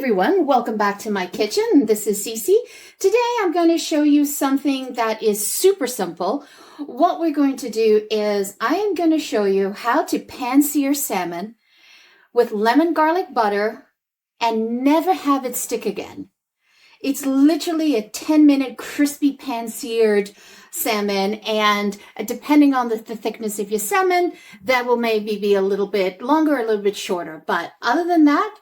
everyone, welcome back to my kitchen. This is Cece. Today I'm going to show you something that is super simple. What we're going to do is I am going to show you how to pan-sear salmon with lemon garlic butter and never have it stick again. It's literally a 10-minute crispy pan-seared salmon, and depending on the thickness of your salmon, that will maybe be a little bit longer, a little bit shorter. But other than that,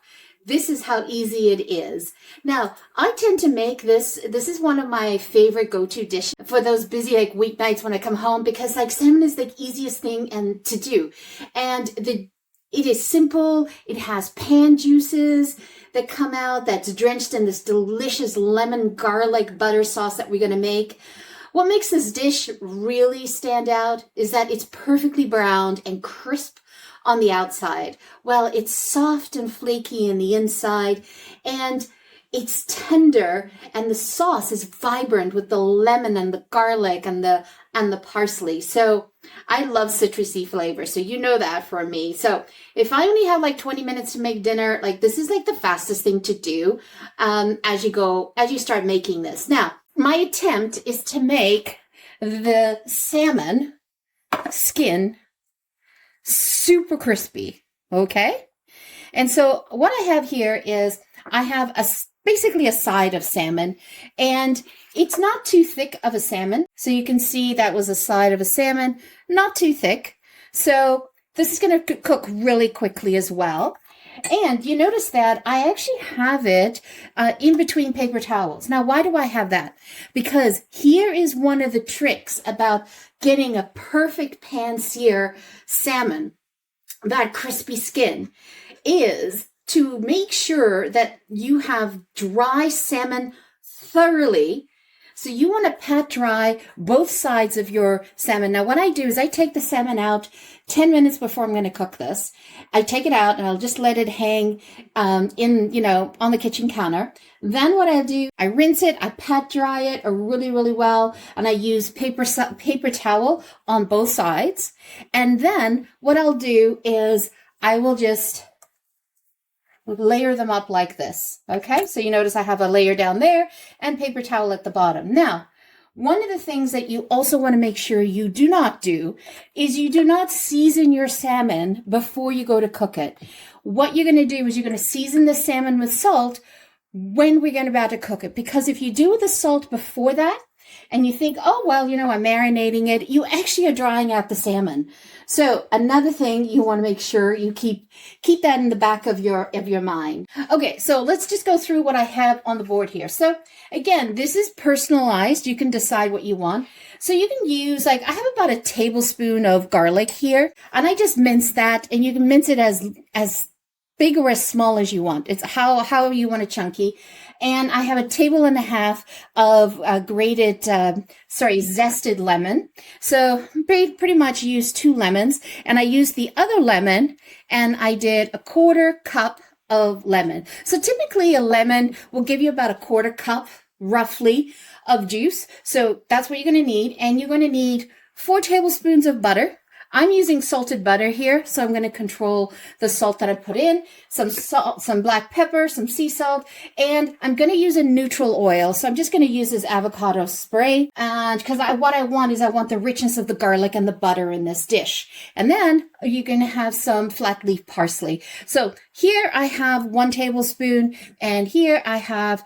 this is how easy it is. Now, I tend to make this. This is one of my favorite go-to dishes for those busy weeknights when I come home, because salmon is the easiest thing to do. And it is simple. It has pan juices that come out that's drenched in this delicious lemon garlic butter sauce that we're going to make. What makes this dish really stand out is that it's perfectly browned and crisp on the outside. Well, it's soft and flaky in the inside, and it's tender, and the sauce is vibrant with the lemon and the garlic and the parsley. So I love citrusy flavor, so you know that for me. So if I only have 20 minutes to make dinner, this is the fastest thing to do as you start making this. Now, my attempt is to make the salmon skin super crispy, okay? And so what I have here is I have basically a side of salmon, and it's not too thick of a salmon. So you can see that was a side of a salmon, not too thick. So this is going to cook really quickly as well. And you notice that I actually have it in between paper towels. Now, why do I have that? Because here is one of the tricks about getting a perfect pan-sear salmon, that crispy skin, is to make sure that you have dry salmon thoroughly. So you want to pat dry both sides of your salmon. Now, what I do is I take the salmon out 10 minutes before I'm going to cook this. I take it out and I'll just let it hang on the kitchen counter. Then what I do, I rinse it, I pat dry it really, really well, and I use paper towel on both sides. And then what I'll do is I will just layer them up like this. Okay, so you notice I have a layer down there and paper towel at the bottom. Now, one of the things that you also want to make sure you do not do is you do not season your salmon before you go to cook it. What you're going to do is you're going to season the salmon with salt when we're about to cook it. Because if you do the salt before that, and you think, oh, well, I'm marinating it, you actually are drying out the salmon. So another thing you want to make sure you keep that in the back of your mind. Okay, so let's just go through what I have on the board here. So again, this is personalized. You can decide what you want. So you can use, I have about a tablespoon of garlic here, and I just mince that, and you can mince it as big or as small as you want. It's however you want it chunky. And I have a table and a half of zested lemon. So pretty much use 2 lemons. And I used the other lemon, and I did a 1/4 cup of lemon. So typically a lemon will give you about a 1/4 cup, roughly, of juice. So that's what you're going to need. And you're going to need 4 tablespoons of butter. I'm using salted butter here, so I'm going to control the salt that I put in, some salt, some black pepper, some sea salt, and I'm going to use a neutral oil. So I'm just going to use this avocado spray, and because what I want the richness of the garlic and the butter in this dish. And then you're going to have some flat leaf parsley. So here I have 1 tablespoon, and here I have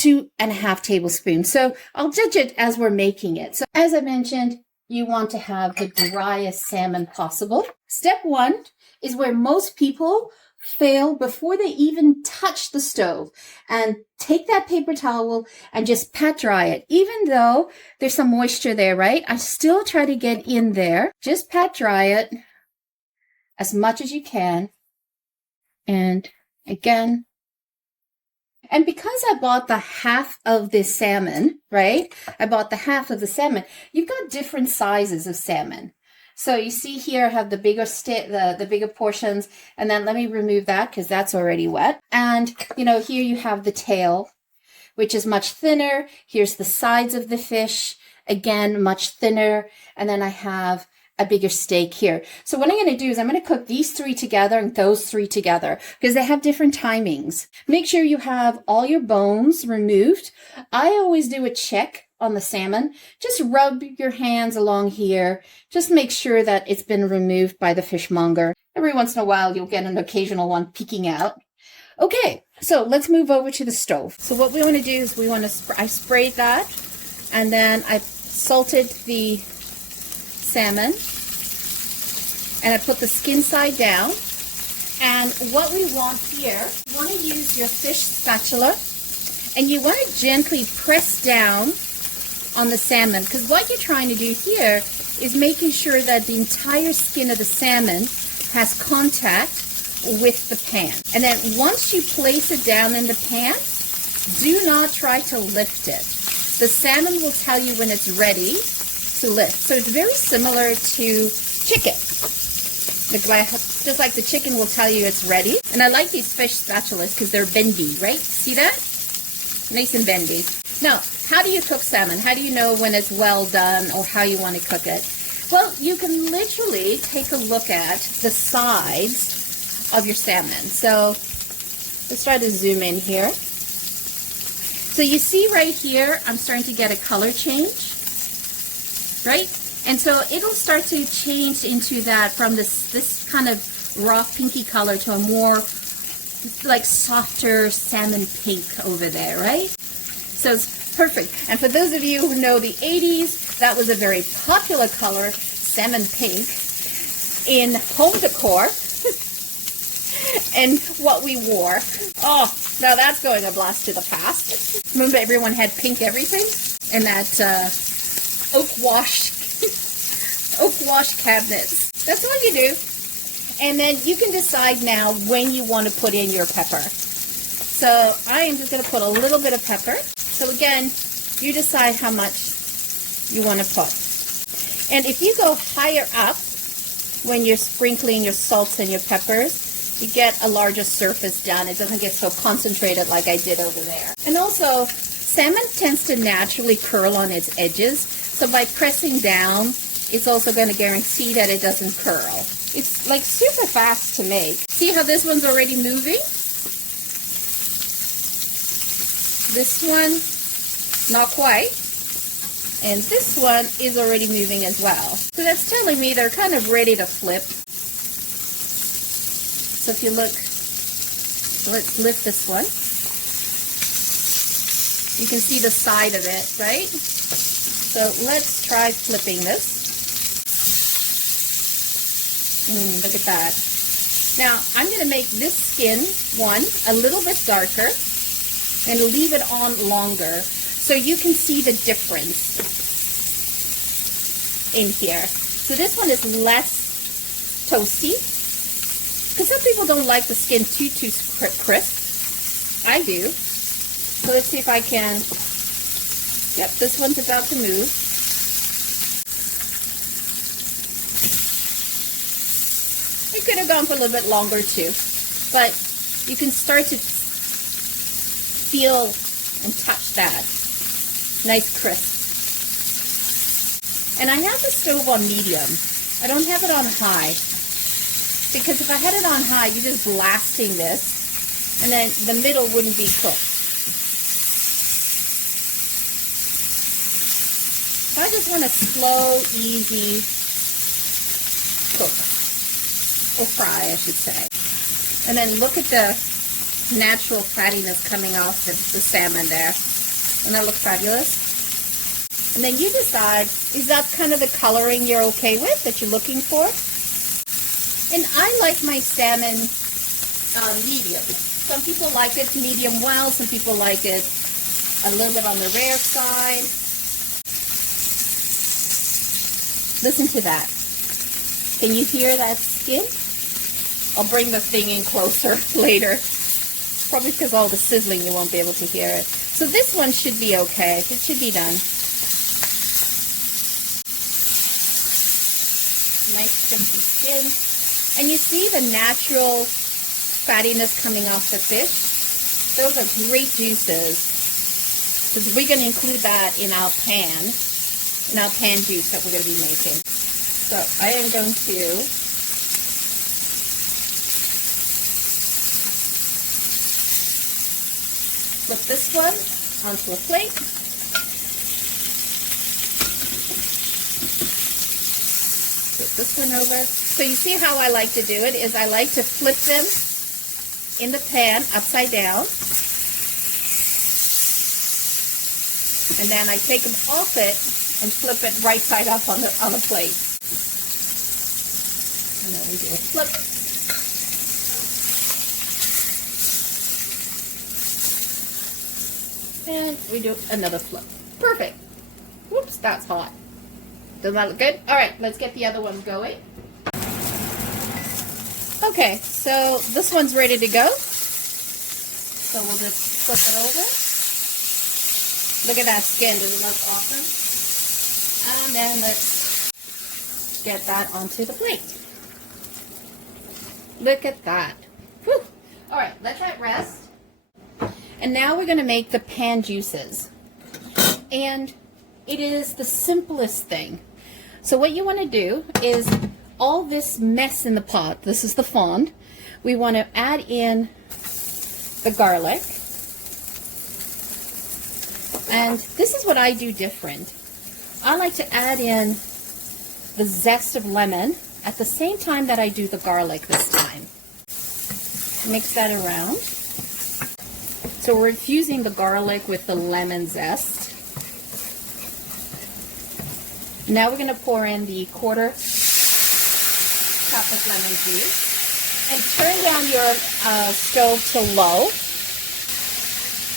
2.5 tablespoons. So I'll judge it as we're making it. So as I mentioned, you want to have the driest salmon possible. Step 1 is where most people fail before they even touch the stove. And take that paper towel and just pat dry it. Even though there's some moisture there, right? I still try to get in there. Just pat dry it as much as you can. And again, and because I bought the half of this salmon, right? I bought the half of the salmon. You've got different sizes of salmon. So you see here I have the bigger the bigger portions, and then let me remove that because that's already wet. And here you have the tail, which is much thinner. Here's the sides of the fish, again much thinner, and then I have a bigger steak here. So what I'm going to do is I'm going to cook these 3 together and those 3 together because they have different timings. Make sure you have all your bones removed. I always do a check on the salmon. Just rub your hands along here. Just make sure that it's been removed by the fishmonger. Every once in a while, you'll get an occasional one peeking out. Okay, so let's move over to the stove. So what we want to do is I sprayed that, and then I salted the salmon, and I put the skin side down. And what we want here, you want to use your fish spatula, and you want to gently press down on the salmon, because what you're trying to do here is making sure that the entire skin of the salmon has contact with the pan. And then once you place it down in the pan, do not try to lift it. The salmon will tell you when it's ready to lift. So it's very similar to chicken. Just like the chicken will tell you it's ready. And I like these fish spatulas because they're bendy, right? See that? Nice and bendy. Now, how do you cook salmon? How do you know when it's well done or how you want to cook it? Well, you can literally take a look at the sides of your salmon. So let's try to zoom in here. So you see right here, I'm starting to get a color change, right? And so it'll start to change into that from this kind of raw pinky color to a more like softer salmon pink over there, right? So it's perfect. And for those of you who know the 80s, that was a very popular color, salmon pink, in home decor and what we wore. Oh, now that's going a blast to the past. Remember everyone had pink everything? And that oak wash cabinets. That's all you do. And then you can decide now when you want to put in your pepper. So I am just going to put a little bit of pepper. So again, you decide how much you want to put. And if you go higher up when you're sprinkling your salts and your peppers, you get a larger surface done. It doesn't get so concentrated like I did over there. And also, salmon tends to naturally curl on its edges. So by pressing down, it's also going to guarantee that it doesn't curl. It's like super fast to make. See how this one's already moving? This one, not quite. And this one is already moving as well. So that's telling me they're kind of ready to flip. So if you look, let's lift this one. You can see the side of it, right? So let's try flipping this. Look at that. Now, I'm going to make this skin one a little bit darker and leave it on longer so you can see the difference in here. So this one is less toasty because some people don't like the skin too crisp. I do. So let's see if I can. Yep, this one's about to move. It could have gone for a little bit longer too, but you can start to feel and touch that nice crisp. And I have the stove on medium. I don't have it on high because if I had it on high, you're just blasting this and then the middle wouldn't be cooked. So I just want a slow, easy cook. Or fry, I should say. And then look at the natural fattiness coming off the salmon there. Doesn't that look fabulous? And then you decide, is that kind of the coloring you're okay with, that you're looking for? And I like my salmon medium. Some people like it medium well, some people like it a little bit on the rare side. Listen to that. Can you hear that skin? I'll bring the thing in closer later. Probably because all the sizzling you won't be able to hear it. So this one should be okay. It should be done. Nice crispy skin. And you see the natural fattiness coming off the fish? Those are great juices. Because we're going to include that in our pan juice that we're going to be making. So I am going to flip this one onto a plate. Put this one over. So you see how I like to do it is I like to flip them in the pan upside down. And then I take them off it and flip it right side up on the plate. And then we do a flip. And we do another flip. Perfect. Whoops, that's hot. Doesn't that look good? All right, let's get the other ones going. Okay, so this one's ready to go. So we'll just flip it over. Look at that skin, doesn't it look awesome? And then let's get that onto the plate. Look at that. Whew. All right, let that rest. And now we're gonna make the pan juices. And it is the simplest thing. So what you wanna do is all this mess in the pot, this is the fond, we wanna add in the garlic. And this is what I do different. I like to add in the zest of lemon at the same time that I do the garlic this time. Mix that around. So we're infusing the garlic with the lemon zest. Now we're going to pour in the 1/4 cup of lemon juice. And turn down your stove to low.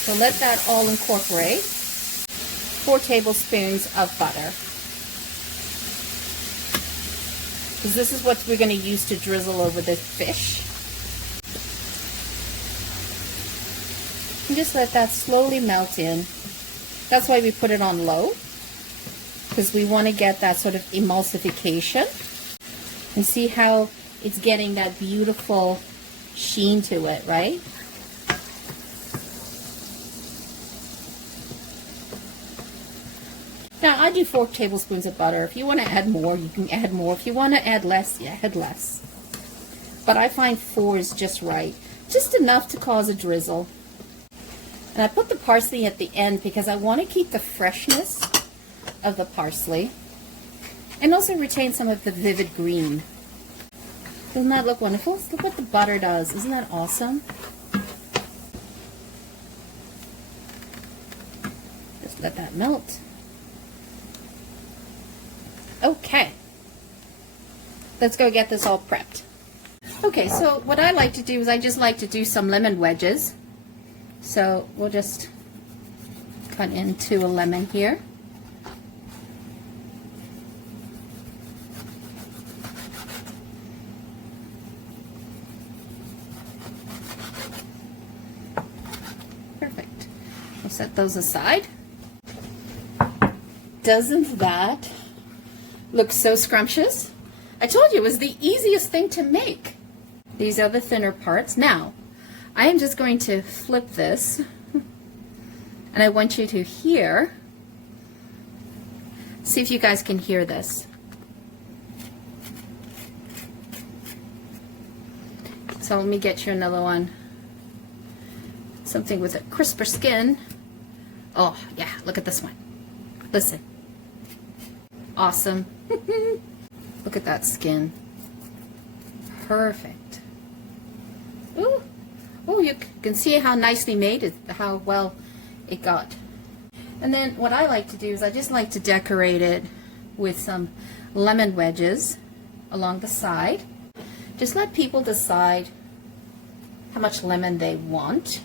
So let that all incorporate. 4 tablespoons of butter. Because this is what we're going to use to drizzle over the fish. And just let that slowly melt in. That's why we put it on low. Because we want to get that sort of emulsification. And see how it's getting that beautiful sheen to it, right? Now, I do 4 tablespoons of butter. If you want to add more, you can add more. If you want to add less, yeah, add less. But I find 4 is just right. Just enough to cause a drizzle. And I put the parsley at the end because I want to keep the freshness of the parsley. And also retain some of the vivid green. Doesn't that look wonderful? Look what the butter does. Isn't that awesome? Just let that melt. Okay, let's go get this all prepped. Okay, so what I like to do is I just like to do some lemon wedges. So we'll just cut into a lemon here. Perfect. We'll set those aside. Doesn't that look so scrumptious? I told you it was the easiest thing to make. These are the thinner parts. Now, I am just going to flip this, and I want you to hear, see if you guys can hear this. So let me get you another one. Something with a crisper skin. Oh, yeah, look at this one. Listen. Awesome. Look at that skin. Perfect. Ooh. Oh, you can see how nicely made it, how well it got. And then what I like to do is I just like to decorate it with some lemon wedges along the side. Just let people decide how much lemon they want.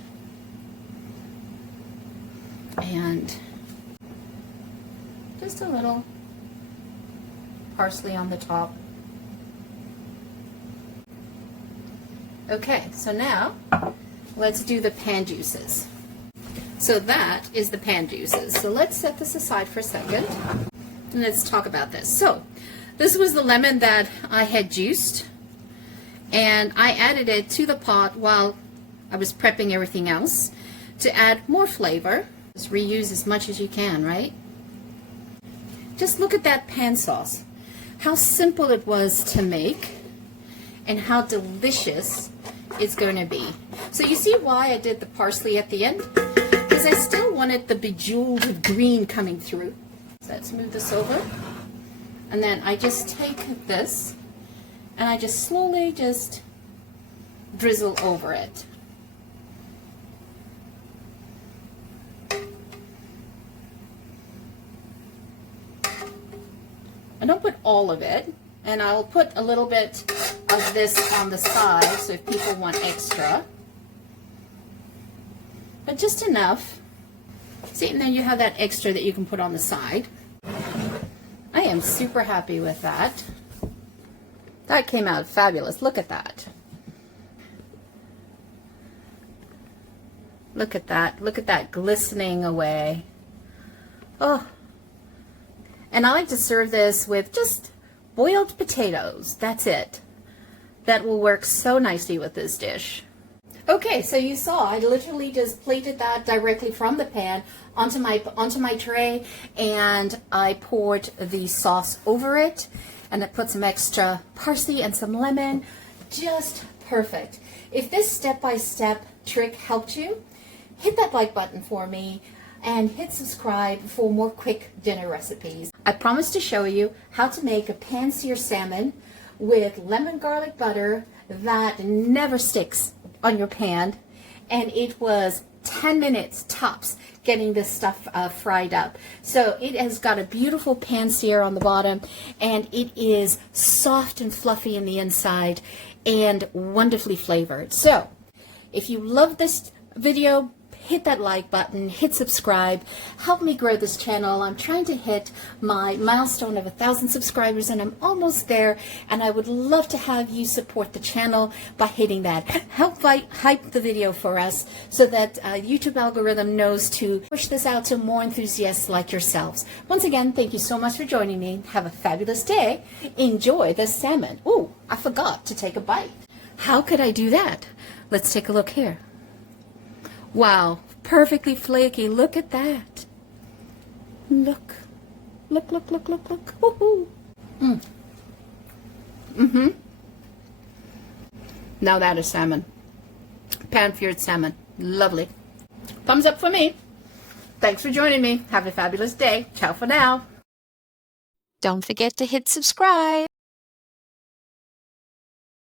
And just a little parsley on the top. Okay, so now let's do the pan juices. So that is the pan juices. So let's set this aside for a second and let's talk about this. So this was the lemon that I had juiced, and I added it to the pot while I was prepping everything else to add more flavor. Just reuse as much as you can, right? Just look at that pan sauce. how simple it was to make and how delicious it's going to be. So you see why I did the parsley at the end? Because I still wanted the bejeweled green coming through. So let's move this over. And then I just take this and I just slowly just drizzle over it. I don't put all of it, and I'll put a little bit of this on the side, so if people want extra. But just enough. See, and then you have that extra that you can put on the side. I am super happy with that. That came out fabulous. Look at that. Look at that. Look at that glistening away. Oh. And I like to serve this with just boiled potatoes. That's it. That will work so nicely with this dish. Okay, so you saw I literally just plated that directly from the pan onto my tray, and I poured the sauce over it, and I put some extra parsley and some lemon. Just perfect. If this step-by-step trick helped you, hit that like button for me and hit subscribe for more quick dinner recipes. I promise to show you how to make a pan-seared salmon with lemon garlic butter that never sticks on your pan, and it was 10 minutes tops getting this stuff fried up. So it has got a beautiful pan-sear on the bottom, and it is soft and fluffy in the inside and wonderfully flavored. So if you love this video, hit that like button, hit subscribe, help me grow this channel. I'm trying to hit my milestone of 1,000 subscribers, and I'm almost there, and I would love to have you support the channel by hitting that. Help hype the video for us so that YouTube algorithm knows to push this out to more enthusiasts like yourselves. Once again, thank you so much for joining me. Have a fabulous day. Enjoy the salmon. Ooh, I forgot to take a bite. How could I do that? Let's take a look here. Wow, perfectly flaky. Look at that. Look. Look, look, look, look, look. Woohoo. Now that is salmon. Pan-seared salmon. Lovely. Thumbs up for me. Thanks for joining me. Have a fabulous day. Ciao for now. Don't forget to hit subscribe.